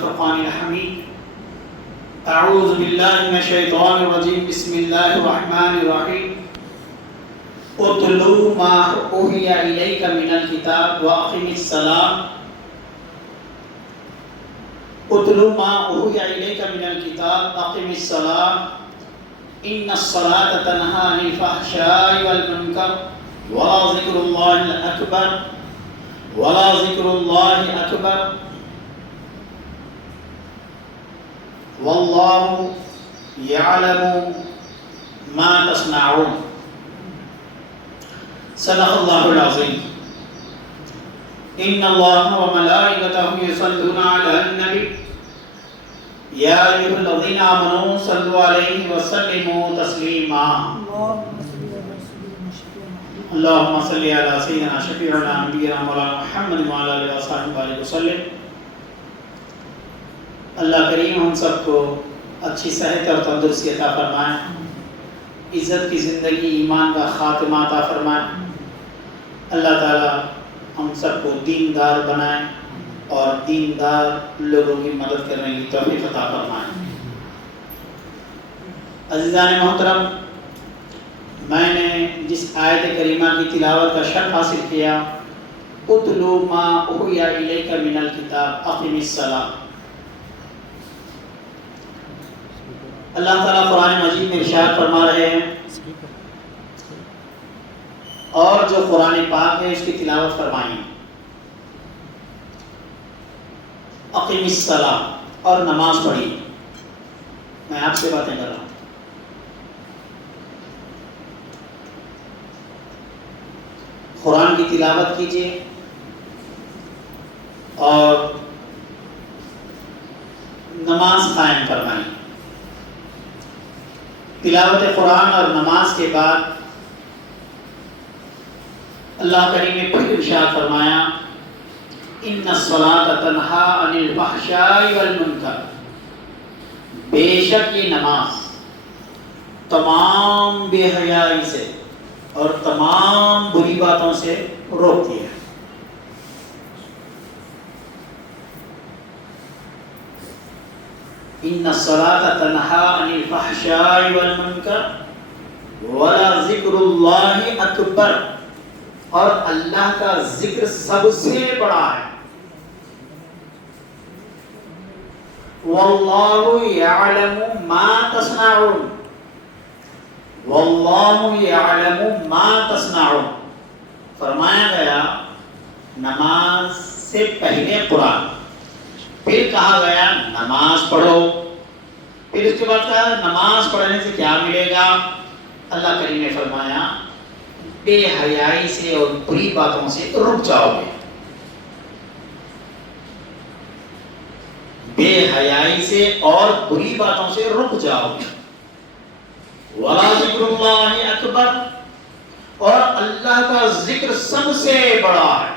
الرحمن الرحيم أعوذ بالله من الشيطان الرجيم بسم الله الرحمن الرحيم اتل ما أوحي إليك من الكتاب وأقم الصلاة اتل ما أوحي إليك من الكتاب أقم الصلاة إن الصلاة تنهى عن الفحشاء والمنكر ولذكر الله أكبر والله يعلم ما تصنعون صدق الله العظيم إن الله وملائكته يصلون على النبي يا أيها الذين آمنوا صلوا عليه وسلموا تسليما اللهم صل على سيدنا شفيعنا نبينا مولانا محمد وعلى آله وصحبه وسلم. اللہ کریم ہم سب کو اچھی صحت اور تندرستی عطا فرمائے، عزت کی زندگی، ایمان کا خاتمہ عطا فرمائے. اللہ تعالی ہم سب کو دیندار بنائے اور دیندار لوگوں کی مدد کرنے کی توفیق عطا فرمائے. عزیزان محترم، میں نے جس آیت کریمہ کی تلاوت کا شرف حاصل کیا، اتلو ما اوحی الیک من الکتاب اقم الصلاۃ، اللہ تعالیٰ قرآن مجید میں ارشاد فرما رہے ہیں اور جو قرآن پاک ہے اس کی تلاوت فرمائیں. اقیم الصلاۃ، اور نماز پڑھی. میں آپ سے باتیں کر رہا ہوں. قرآن کی تلاوت کیجیے اور نماز قائم فرمائیں. تلاوت قرآن اور نماز کے بعد اللہ کریم نے پھر ارشاد فرمایا ان الصلاۃ تنہی عن الفحشاء والمنکر، بے شک یہ نماز تمام بے حیائی سے اور تمام بری باتوں سے روکتی ہے. ان الصلاۃ تنہی عن الفحشاء والمنکر ولذکر اللہ اکبر، اور اللہ کا ذکر سب سے بڑا ہے. واللہ یعلم ما تصنعون، واللہ یعلم ما تصنعون. فرمایا گیا نماز سے پہلے قرآن، پھر کہا گیا نماز پڑھو، پھر اس کے بعد کہا نماز پڑھنے سے کیا ملے گا. اللہ کریم نے فرمایا بے حیائی سے اور بری باتوں سے رک جاؤ گے. بے حیائی سے اور بری باتوں سے رک جاؤ گے. وَلَذِكْرُ اللَّهِ أَكْبَرُ، اور اللہ کا ذکر سب سے بڑا ہے.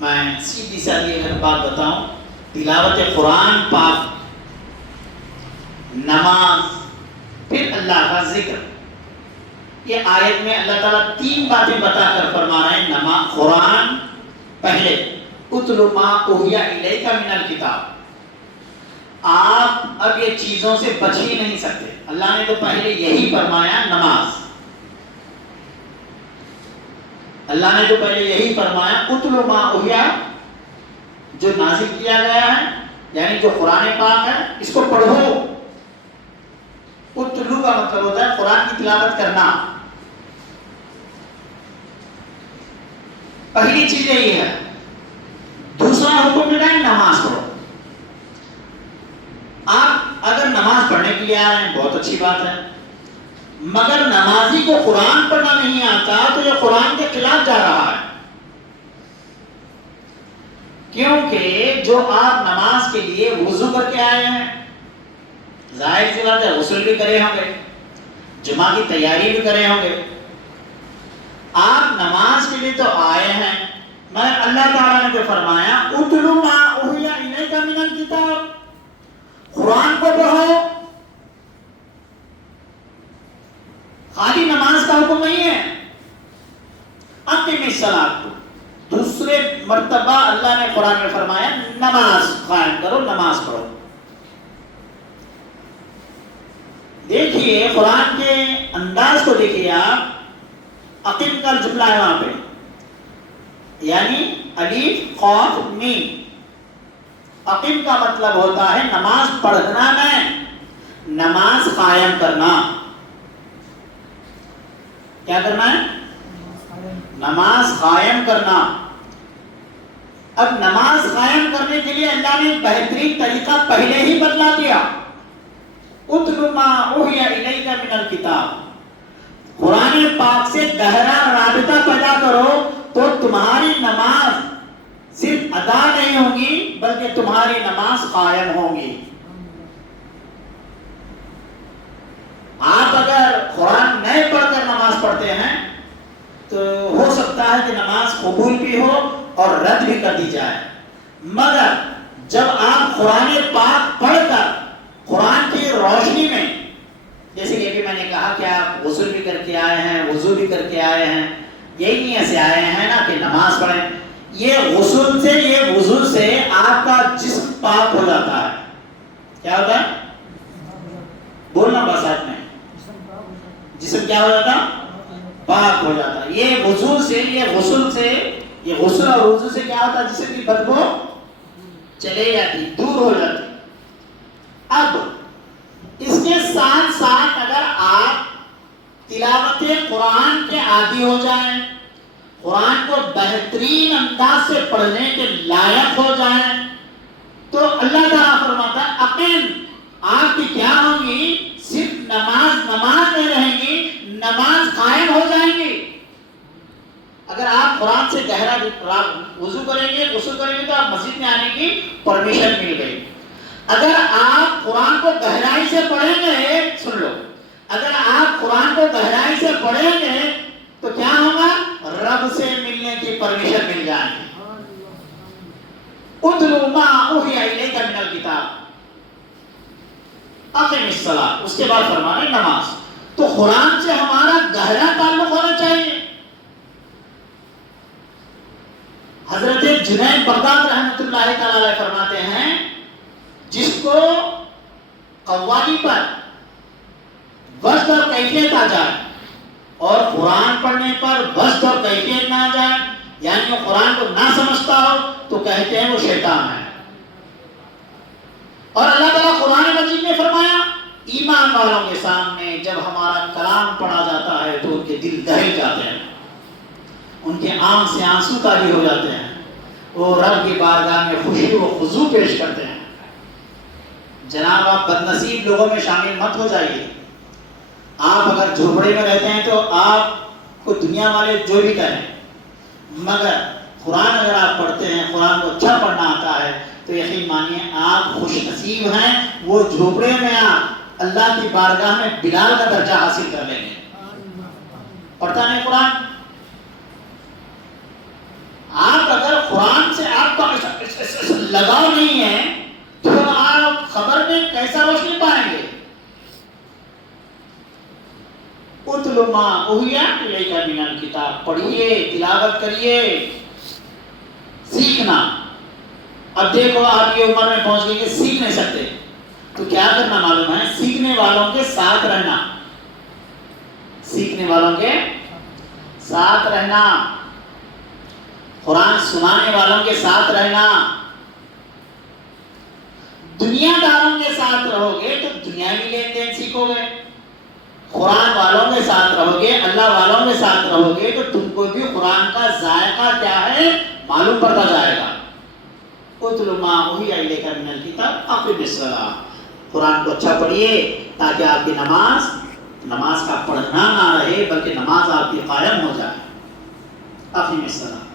میں سیدھی سادھی اگر بات بتاؤں، تلاوت قرآن پاک، نماز، پھر اللہ کا ذکر، یہ آیت میں اللہ تعالیٰ تین باتیں بتا کر فرما رہے ہیں. نماز، قرآن پہلے، اتل ما اوحی الیک من الکتاب. آپ اب یہ چیزوں سے بچ ہی نہیں سکتے. اللہ نے تو پہلے یہی فرمایا نماز، اللہ نے تو پہلے یہی فرمایا اتل ما اوحی، جو نازل کیا گیا ہے یعنی جو قرآن پاک ہے اس کو پڑھو. اتلو کا مطلب ہوتا ہے قرآن کی تلاوت کرنا. پہلی چیز یہی ہے. دوسرا حکم ملا ہے نماز پڑھو. آپ اگر نماز پڑھنے کے لیے آ رہے ہیں بہت اچھی بات ہے، مگر نمازی کو قرآن پڑھنا نہیں آتا تو یہ قرآن کے خلاف جا رہا ہے. کیونکہ جو آپ نماز کے لیے وضو کر کے آئے ہیں، ظاہر سی بات ہے غسل بھی کرے ہوں گے، جمعہ کی تیاری بھی کرے ہوں گے. آپ نماز کے لیے تو آئے ہیں، مگر اللہ تعالیٰ نے تو فرمایا اتلو ما اوحی الیک من الکتاب، قرآن کو پڑھو. خالی نماز کا حکم نہیں ہے. اقیم الصلاۃ، دوسرے مرتبہ اللہ نے قرآن میں فرمایا نماز قائم کرو، نماز پڑھو۔ دیکھیے قرآن کے انداز کو دیکھیے آپ، اقیم کا جملہ ہے وہاں پہ، یعنی الف قاف میم۔ اقیم کا مطلب ہوتا ہے نماز پڑھنا میں، نماز قائم کرنا۔ کیا کرنا ہے؟ نماز قائم کرنا۔ اب نماز قائم کرنے کے لیے اللہ نے بہترین طریقہ پہلے ہی بتلا دیا، اتل ما اوحی الیک من الکتاب۔ قرآن پاک سے گہرا رابطہ پیدا کرو تو تمہاری نماز صرف ادا نہیں ہوگی بلکہ تمہاری نماز قائم ہوگی۔ آپ اگر قرآن نئے پڑھ کر نماز پڑھتے ہیں تو ہو سکتا ہے کہ نماز قبول بھی ہو اور رد بھی کر دی جائے، مگر جب آپ قرآن پاک پڑھ کر قرآن کی روشنی میں، جیسے کہ ابھی میں نے کہا کہ آپ غسل بھی کر کے آئے ہیں، وضو بھی کر کے آئے ہیں، یہی نیت سے آئے ہیں نا کہ نماز پڑھیں، یہ غسل سے، یہ وضو سے آپ کا جسم پاک ہو جاتا ہے۔ کیا ہوتا ہے؟ بولنا بس ساتھ میں، جسم کیا ہو جاتا؟ پاک ہو جاتا ہے۔ یہ وضو سے، یہ غسل سے، یہ غسل اور وضو سے کیا ہوتا ہے؟ جسم کی بدبو چلے جاتی، دور ہو جاتی۔ اب اس کے ساتھ ساتھ اگر آپ تلاوت قرآن کے عادی ہو جائیں، قرآن کو بہترین انداز سے پڑھنے کے لائق ہو جائیں، تو اللہ تعالیٰ فرماتا ہے اقیم، آپ کی کیا ہوگی؟ صرف نماز میں رہیں گی، نماز قائم ہو جائیں گی۔ اگر آپ قرآن سے گہرا وضو کریں گے، غسل کریں گے تو آپ مسجد میں آنے کی پرمیشن مل گئی۔ اگر آپ قرآن کو گہرائی سے پڑھیں گے، سن لو، اگر آپ قرآن کو گہرائی سے پڑھیں گے تو کیا ہوگا؟ رب سے ملنے کی پرمیشن مل جائے گی۔ اتلو ما اوحی الیک من الکتاب اقیم الصلاۃ، اس کے بعد فرمانے نماز۔ تو قرآن سے ہمارا گہرا تعلق ہونا چاہیے۔ حضرت جنید بغداد رحمۃ اللہ تعالی علیہ فرماتے ہیں جس کو قوالی پر وزن اور کیفیت آ جائے اور قرآن پڑھنے پر وزن اور کیفیت نہ آ جائے، یعنی وہ قرآن کو نہ سمجھتا ہو، تو کہتے ہیں وہ شیطان ہے۔ اور اللہ تعالیٰ قرآن مجید نے فرمایا ایمان والوں کے سامنے جب ہمارا کلام پڑھا جاتا ہے تو ان کے دل دہل جاتے ہیں، ان کے آنکھ سے آنسو طاری ہو جاتے ہیں، وہ رب کی بارگاہ میں خوشی و خضوع پیش کرتے ہیں۔ جناب آپ بد نصیب لوگوں میں شامل مت ہو جائیے۔ آپ اگر جھوپڑے میں رہتے ہیں تو آپ کو دنیا والے جو بھی کہیں، مگر قرآن اگر آپ پڑھتے ہیں، قرآن کو اچھا پڑھنا آتا ہے تو یقین مانیے آپ خوش نصیب ہیں۔ وہ جھوپڑے میں آپ اللہ کی بارگاہ میں بلال کا درجہ حاصل کر لیں گے۔ پڑھتا نہیں قرآن؟ آپ اگر قرآن سے آپ کا لگاؤ نہیں ہے تو آپ خبر میں کیسا روشنی پائیں گے؟ اتل ما اوحی الیک من الکتاب، پڑھیے، تلاوت کریے، سیکھنا۔ اب دیکھو آپ یہ عمر میں پہنچ گئے کہ سیکھ نہیں سکتے تو کیا کرنا معلوم ہے؟ سیکھنے والوں کے ساتھ رہنا، سیکھنے والوں کے ساتھ رہنا، قرآن سنانے والوں کے ساتھ رہنا۔ دنیا داروں کے ساتھ رہو گے تو دنیاوی لین دین سیکھو گے، قرآن والوں کے ساتھ رہو گے، اللہ والوں کے ساتھ رہو گے تو تم کو بھی قرآن کا ذائقہ کیا ہے معلوم پڑتا جائے گا۔ اتل ما اوحی الیک من الکتاب اقیم الصلاۃ، قرآن کو اچھا پڑھیے تاکہ آپ کی نماز کا پڑھنا نہ رہے بلکہ نماز آپ کی قائم ہو جائے۔ اقیم الصلاۃ،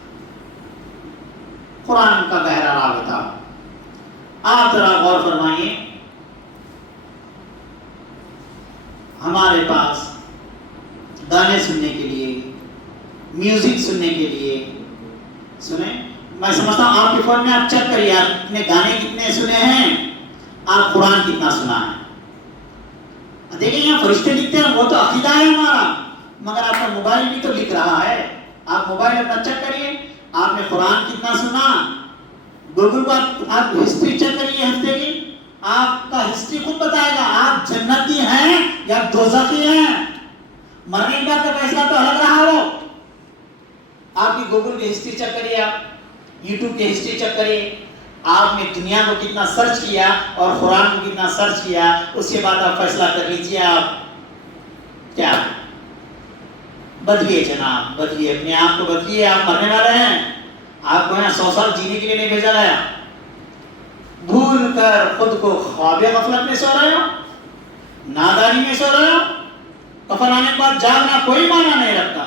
قرآن کا گہرا رابطہ۔ آپ ذرا غور فرمائیے، ہمارے پاس گانے سننے کے لیے، میوزک سننے کے لیے، سنیں، میں سمجھتا ہوں آپ کے فون میں آپ چیک کریے آپ نے گانے کتنے سنے ہیں، آپ قرآن کتنا سنا ہے۔ دیکھیں یہاں فرشتے لکھتے ہیں، وہ تو عقیدہ ہے ہمارا، مگر آپ کا موبائل بھی تو لکھ رہا ہے۔ آپ موبائل اپنا چیک کریے، آپ نے قرآن کتنا سنا، گوگل پر آپ ہسٹری چیک کریے ہفتے کی، آپ کا ہسٹری خود بتائے گا آپ جنتی ہیں یا دوزخی ہیں. مرنے کے بعد کا فیصلہ تو الگ رہا. وہ آپ کی گوگل کی ہسٹری چیک کریے، آپ یوٹیوب کی ہسٹری چیک کریے، آپ نے دنیا کو کتنا سرچ کیا اور قرآن کو کتنا سرچ کیا، اس کے بعد آپ فیصلہ کر لیجیے. آپ کیا بدلیے جناب، بدلیے اپنے آپ کو، بدلیے. آپ مرنے والے ہیں، آپ کو یہاں 100 سال جینے کے لیے نہیں بھیجا گیا. بھول کر خود کو خواب غفلت میں سو رہے ہو، نادانی میں سو رہے ہو. کفن آنے کے بعد جاگنا کوئی معنی نہیں رکھتا.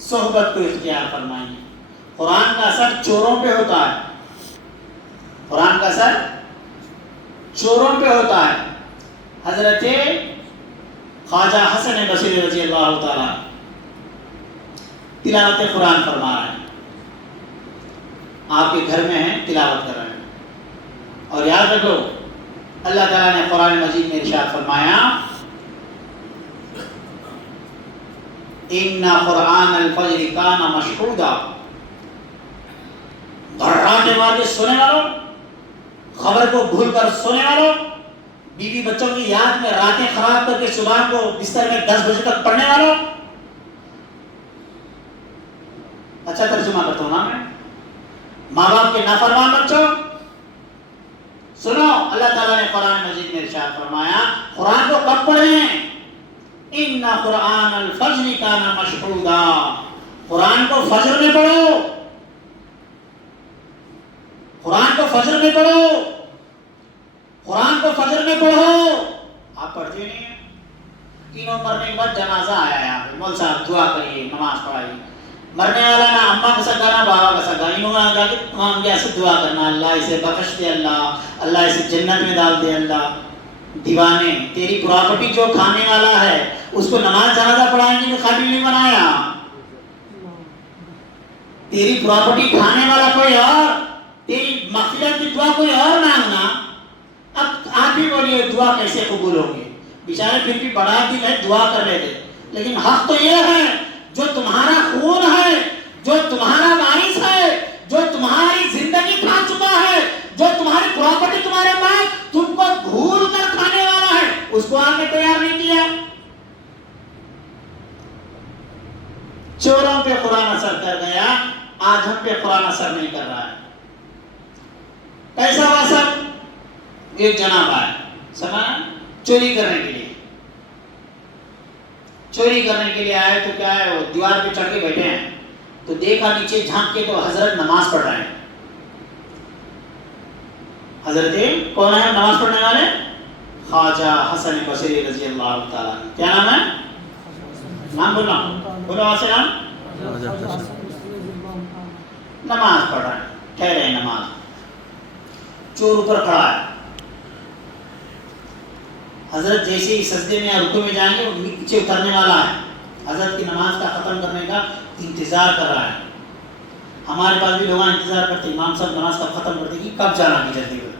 صحبت کو اختیار فرمائیے. قرآن کا اثر چوروں پہ ہوتا ہے، قرآن کا اثر چوروں پہ ہوتا ہے. حضرت خواجہ حسن بصری رضی اللہ تعالیٰ تلاوت قرآن فرما رہے ہیں، آپ کے گھر میں ہیں، تلاوت کر رہے ہیں. اور یاد رکھو اللہ تعالیٰ نے قرآن مجید میں ارشاد فرمایا ان قرآن الفجر کان مشہودا. گھراٹے مار کے سونے والوں، خبر کو بھول کر سونے والوں، بیوی بچوں کی یاد میں راتیں خراب کر کے صبح کو بستر میں 10 بجے تک پڑھنے والوں. اچھا ترجمہ کرتا ہوں نا میں. ماں باپ کے نافرمان بچوں سنو، اللہ تعالیٰ نے قرآن مجید میں ارشاد فرمایا قرآن کو کب پڑھیں؟ ان قرآن الفجر کان مشہودا. قرآن کو فجر میں پڑھو، قرآن کو فجر میں پڑھو، قرآن کو فجر میں پڑھو. آپ پڑھتے نہیں ہیں. تینوں مرنے کے بعد جنازہ آیا ہے یہاں پہ، مول صاحب دعا کریے، نماز پڑھائیے. مرنے والا نہ اماں کا سگا نہ بابا کا سگا، انہوں نے جا کے امام گیا سے دعا کرنا اللہ اسے بخش دے، اللہ اسے جنت میں ڈال دے. اللہ دیوانے تیری پراپرٹی جو کھانے والا ہے اس کو نماز جنازہ پڑھانے کے قابل نہیں بنایا. تیری پراپرٹی کھانے والا کوئی اور، تیری مغفرت کی دعا کوئی اور مانگنا. اب آپ ہی بولیے دعا کیسے قبول ہوگی؟ بیچارے پھر بھی بڑا دل ہے، دعا کر رہے تھے. لیکن حق تو یہ ہے جو تمہارا خون ہے، جو تمہارا وارث ہے، جو تمہاری زندگی کھا چکا ہے، جو تمہاری پراپرٹی تمہارے پاس تم کو بھول کر کھانے والا ہے، اس کو آپ نے تیار نہیں کیا. چوروں پہ قرآن اثر کر گیا، آج ہم پہ قرآن اثر نہیں کر رہا ہے. کیسا ہوا سب؟ ایک جناب آئے، سنا چوری کرنے کے لیے، چوری کرنے کے لیے آئے. تو کیا ہے، وہ دیوار پہ چڑھ کے بیٹھے ہیں تو دیکھا نیچے جھانک کے تو حضرت نماز پڑھ رہے ہیں. حضرت کون ہے نماز پڑھنے والے؟ خواجہ حسن بصری رضی اللہ تعالیٰ. کیا نام ہے؟ نام بولنا، بولو وہاں سے نام. نماز پڑھ رہے ہیں، ٹھہرے ہیں نماز. چور اوپر کھڑا ہے. حضرت جیسے ہی سجدے میں رکوع میں جائیں گے وہ نیچے اترنے والا ہے. حضرت کی نماز کا ختم کرنے کا انتظار کر رہا ہے. ہمارے پاس بھی لوگ انتظار کرتے ہیں امام صاحب نماز کا ختم کرتے کہ کب جانا کی جلدی ہو.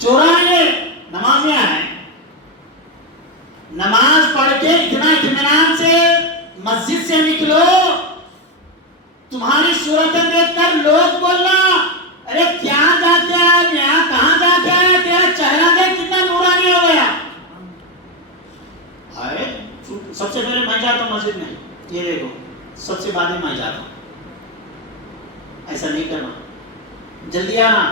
چورانے نماز میں آئے، نماز پڑھ کے اتنا اطمینان سے مسجد سے نکلو، تمہاری صورت دیکھ کر لوگ بولنا ارے کیا جاتے ہیں یہاں، کہاں جاتے ہیں، تیرا چہرہ دیکھ کتنا نورانی ہو گیا. سب سے پہلے میں جاتا ہوں مسجد میں، یہ دیکھو سب سے بعد میں جاتا ہوں. ایسا نہیں کرنا، جلدی آنا.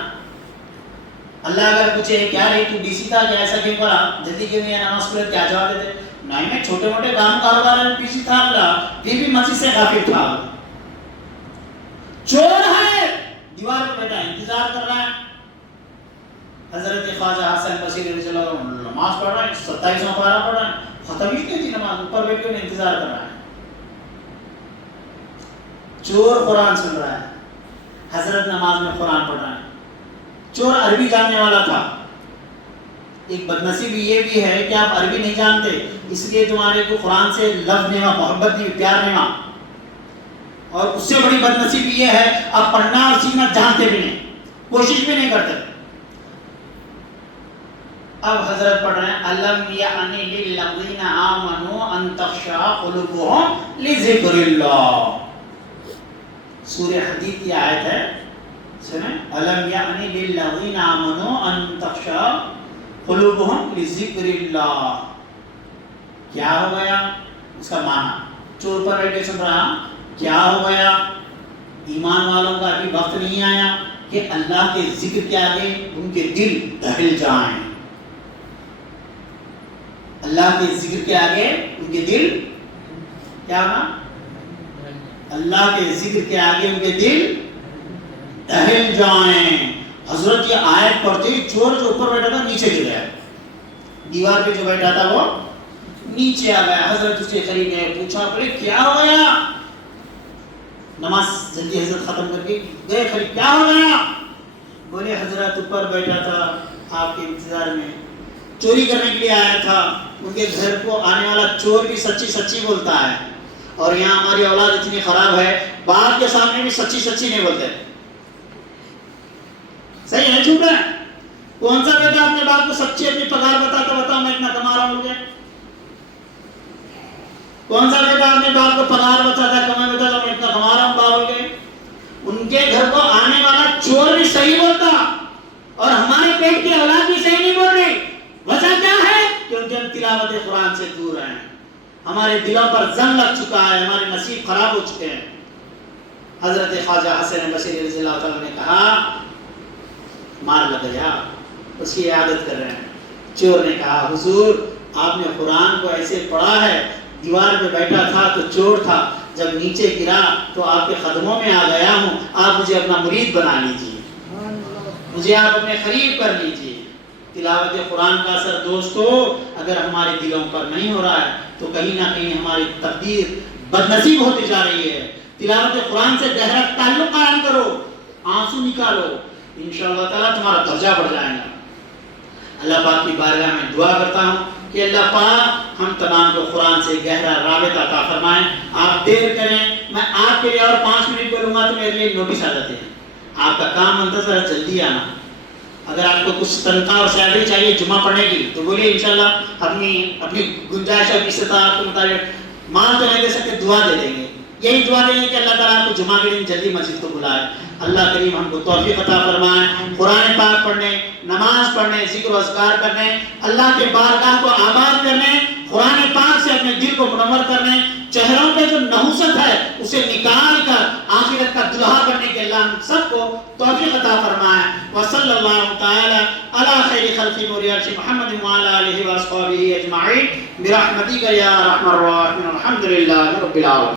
اللہ اگر پوچھے کیا رہی تو ڈی سی تھا کیا، ایسا کیوں کرا، جلدی کیوں نہیں ہے نماز پڑھ، کیا جواب دیتے؟ نہیں میں چھوٹے موٹے کام کاروبار میں ڈی سی تھا، پھر بھی مسجد سے غافل تھا. چور ہے، دیوار پہ بیٹھا انتظار کر رہا ہے. حضرت خواجہ حسن بصری رضی اللہ عنہ نماز پڑھ رہا ہے، 27واں پارہ پڑھ رہا ہے، ختم ہی نہیں تھی نماز، اوپر بیٹھ کے انتظار کر رہا ہے. چور قرآن سن رہا ہے، حضرت نماز میں قرآن پڑھ رہا ہے. چور عربی جاننے والا تھا. ایک بدنصیبی یہ بھی ہے کہ آپ عربی نہیں جانتے، اس لیے تمہارے کو قرآن سے لفظ نہیں ہوا، محبت نہیں، پیار نہیں ہوا. اور اس سے بڑی بدنصیبی یہ ہے آپ پڑھنا اور سیکھنا جانتے بھی نہیں، کوشش بھی نہیں کرتے. اب حضرت پڑھ رہے ہیں الم یعن للذین آمنوا ان تخشع قلوبهم لذکر اللہ. سورہ حدید کی آیت ہے، سنیں، الم یعنی للذین آمنوا ان تخشع قلوبہم لذکر اللہ. کیا ہو گیا؟ اس کا معنی چور پر بیٹھے سن رہا، کیا ہو گیا؟ ایمان والوں کا ابھی وقت نہیں آیا کہ اللہ کے ذکر کے آگے ان کے دل دہل جائیں. اللہ کے ذکر کے آگے ان کے دل کیا ہونا؟ اللہ کے ذکر کے آگے ان کے دل دہل جائیں. حضرت یہ آیت پڑھتے چور جو اوپر بیٹھا تھا نیچے گر گیا، دیوار پہ جو بیٹھا تھا وہ نیچے آ گیا. حضرت اس کے قریب نے پوچھا، بولے کیا ہو گیا؟ نماز جلدی حضرت ختم کر کے گئے قریب، کیا ہو گیا؟ بولے حضرت اوپر بیٹھا تھا آپ کے انتظار میں، چوری کرنے کے لیے آیا تھا. ان کے گھر کو آنے والا چور بھی سچی سچی بولتا ہے، اور یہاں ہماری اولاد اتنی خراب ہے باپ کے سامنے بھی سچی سچی نہیں بولتے. صحیح ہے جھوٹ ہے؟ کون سا بیٹا اپنے باپ کو سچی اپنی پگار بتاتا بتاؤ میں اتنا کما رہا ہوں؟ کون سا بیٹا اپنے باپ کو پگار بتاتا کمائے بتاتا میں اتنا کما رہا ہوں باپ کے؟ ان کے گھر کو آنے والا چور بھی صحیح بولتا اور ہمارے پیٹ کی اولاد بھی صحیح نہیں بول رہی. وجہ کیا ہے؟ کیونکہ ہم تلاوت قرآن سے دور ہیں، ہمارے دلوں پر زنگ لگ چکا ہے، ہمارے نصیب خراب ہو چکے ہیں. حضرت خواجہ حسن بصری رضی اللہ تعالیٰ نے کہا مار لگ گیا، اس کی عادت کر رہے ہیں. چور نے کہا حضور آپ نے قرآن کو ایسے پڑھا ہے، دیوار پہ بیٹھا تھا تو چور تھا، جب نیچے گرا تو آپ کے قدموں میں آ گیا ہوں، آپ مجھے اپنا مرید بنا لیجیے، مجھے آپ اپنے قریب کر لیجیے. تلاوت قرآن کا اثر دوستو اگر ہمارے دلوں پر نہیں ہو رہا ہے تو کہیں نہ کہیں ہماری تقدیر بدنصیب ہوتی جا رہی ہے. تلاوت قرآن سے گہرا تعلق قائم کرو، آنسو نکالو، انشاءاللہ تعالیٰ تمہارا درجہ بڑھ جائے گا. اللہ پاک کی بارگاہ میں دعا کرتا ہوں کہ اللہ پاک ہم تمام کو قرآن سے گہرا رابطہ عطا فرمائیں. آپ دیر کریں، میں آپ کے لیے اور 5 منٹ بولوں گا تو میرے لیے نوٹس آ جاتے ہیں. آپ کا کام منتظر ہے، جلدی آنا. اگر آپ کو کچھ تنخواہ اور سیلری چاہیے جمعہ پڑھنے کی تو بولیے، انشاءاللہ اپنی گنجائش اور استطاعت کے مطابق مال تو نہیں دے سکتے، دعا دے دیں گے. یہی دعا دیں گے کہ اللہ تعالیٰ آپ کو جمعہ کے دن جلدی مسجد کو بلائے. اللہ کریم ہم کو توفیق عطا فرمائے قرآن پاک پڑھنے، نماز پڑھنے، ذکر و اذکار کرنے، اللہ کے بارگاہ کو آباد کرنے، قرآن پاک سے اپنے دل کو منور کرنے، چہروں پہ جو نحوست ہے اسے نکال کر آخرت کا دلہا کرنے کے اللہ ہم سب کو توفیق عطا فرمائے. وصلی اللہ تعالی علی خیر خلق نور عرش محمد وعلی آلہ واصحابہ اجمعین برحمتک یا ارحم الراحمین. الحمدللہ رب العالمین.